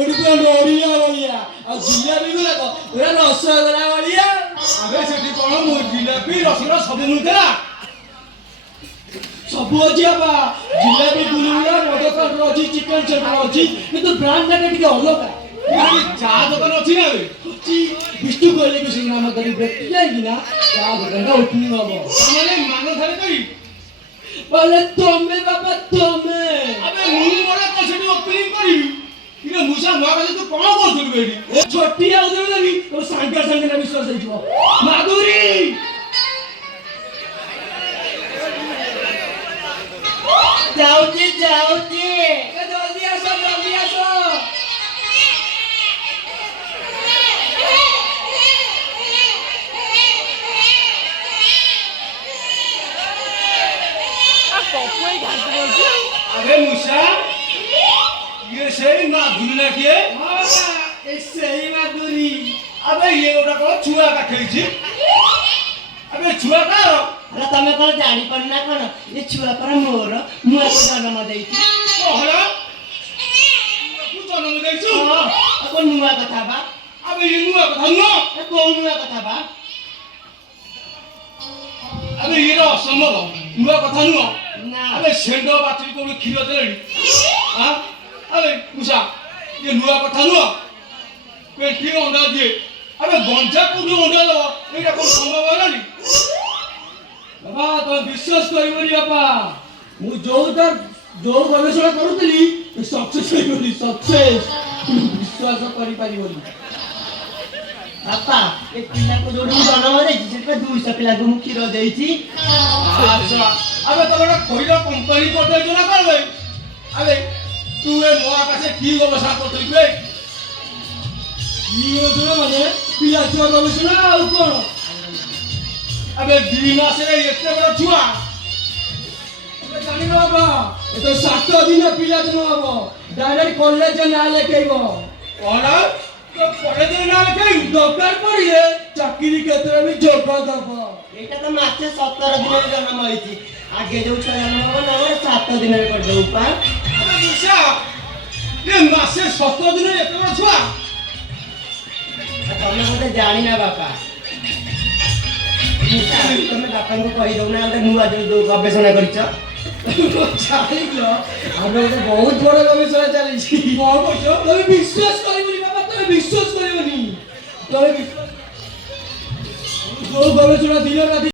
ଏଠି ପୁରା ନଡ଼ିଆ ଭଳିଆ ଆଉ ଜିଲାପି ଗୁଡ଼ାକ ପୁରା ରସଗୋଲା ଭଳିଆ। ଆବେ ସେଠି କଣ ମୋ ଜିଲାପି ରସଗୋଲା ସବୁ ମିଳୁଥିଲା? ସବୁ ଅଛି ବାପା। ଜିଲାପି ଗୁଲୁଗୁଲା ମଦକଟ ଅଛି, ଚିକେନ ସେଣ୍ଟର ଅଛି, କିନ୍ତୁ ବ୍ରାଣ୍ଡ ଟା ଟିକେ ଅଲଗା। ଏଠି ଚା ଦୋକାନ ଅଛି ନା ବେ? ଅଛି ବିଷ୍ଣୁ କହିଲେ କି ସେ ନାମ ଧରି ବ୍ୟକ୍ତି ଯାଇକିନା ଚା ଦୋକାନଟା ଓପନିଂ ହବ। ତାମାନେ ମାନ ଧାରେ କରି ବୋଲେ ତମେ ବାପା ତମେ। ଆବେ ମୁଁ ମୋର ତ ସେଠି ଓପନିଂ କରିବି। ଇରେ ମୁସା ମହାକାଶ ତୁ କଣ କରୁଥିଲୁ ବେ ଏଠି? ଏ ଛୋଟିଆ ଉଦୟ ଦେବି ତୋ ସାଙ୍ଗେ ସାଙ୍ଗେ ନା ବିଶ୍ୱାସ ହେଇଯିବ। ମାଧୁରୀ ଯାଉଛି ଯାଉଛି। ଜଲ୍ଦି ଆସ ଜଲ୍ଦି ଆସ। আবে মুসা ইয়ে সেই মাধুরী না কিয়ে? ହଁ ଏ ସେଇ ମାଧୁରୀ। আবে ইয়ে গোটা কଣ ছুয়া কাঠেইছি? আবে ছুয়া কার? ଆରେ ତମେ କଣ ଜାଣିପାରୁ ନା କଣ? ଏ ଛୁଆ ପରା ମୋର, ମୁଁ ଆକୁ ଜନ୍ମ ଦେଇଛି। କହଲା ତୁ ଜନ୍ମ ଦେଇଛୁ? ହଁ, ଆଉ କଣ ନୂଆ କଥା ବା? আবে ইয়ে নুয়া কথা নয়। ଏ କୋଉ ନୂଆ କଥା ବା? আবে ইয়ে অসম্ভব নুয়া কথা নয়। ନା আবে ষেণ্ড বাছুরি কোন ক্ষীর দেলেনি? হ্যাঁ আবে মুসা ইয়ে নুয়া কথা নয়। পেটি অন্ডা দিয়ে আবে গঞ্জা কোন অন্ডা দেব এটা কোন সম্ভব হলানি? ବାପା ତମେ ବିଶ୍ୱାସ କରିବନି ବାପା। ମୁଁ ଯୋଉ ଗବେଷଣା କରୁଥିଲି ସକ୍ସେସ୍ ହେଇଗଲି ସକ୍ସେସ୍। ବିଶ୍ୱାସ କରିପାରିବନି। ବାପା ଏ ପିଲାକୁ ଯୋଉଠି ମୁଁ ଜନ୍ମ ଦେଇଛି ସେଠି 200 ପିଲାକୁ ମୁଁ କ୍ଷୀର ଦେଇଛି। আচ্ছা আবে তবে একটা কইরা কোম্পানি করতে না করবে? আবে তুই এ মহাকাশে কি গবেষণা করছিস বে? কি ଗବେଷଣା ମାନେ ପିଲା ଛୁଆ ଗବେଷଣା ଆଉ କଣ? আবে 2 মাসের এতে বড় ছুয়া ତମେ ଜାଣିନ ବାପା ଏ ତ 7 ଦିନ ପିଲା ଜନ୍ମ ହବ। ଡାଇରେକ୍ଟ କଲେଜ ନାଁ ଲେଖେଇବ। କଣ তো পড়ে দে না লেখাই? ଦରକାର ପଡ଼ିଲେ ଚାକିରି କ୍ଷେତ୍ରରେ ବି ଯୋଗ ଦବ। ଏଇଟା ତ ମାସେ 17 ଦିନରେ ଜନ୍ମ ହେଇଛି। ଆଗେ ଯୋଉ ଛୁଆ ଜନ୍ମ ହବ ନା 7 ଦିନରେ କରିଦେବୁ ପା। আবে মুসা এ মাসে 17 দিনের এত বড় ছুয়া? ତମେ ବୋଧେ ଜାଣିନା ବାପା। ତମେ ବାପାଙ୍କୁ କହିଦଉନା ଗୋଟେ ନୂଆ ଯୋଉ ଗବେଷଣା କରିଛ। ଜାଣିଛ ଆମେ ଗୋଟେ ବହୁତ ବଡ଼ ଗବେଷଣା ଚାଲିଛି। କଣ କରୁଛ? ତମେ ବିଶ୍ୱାସ କରିବନି ବାପା, ତମେ ବିଶ୍ୱାସ କରିବନି। ତମେ ଯୋଉ ଗବେଷଣା ଦିନ ରାତି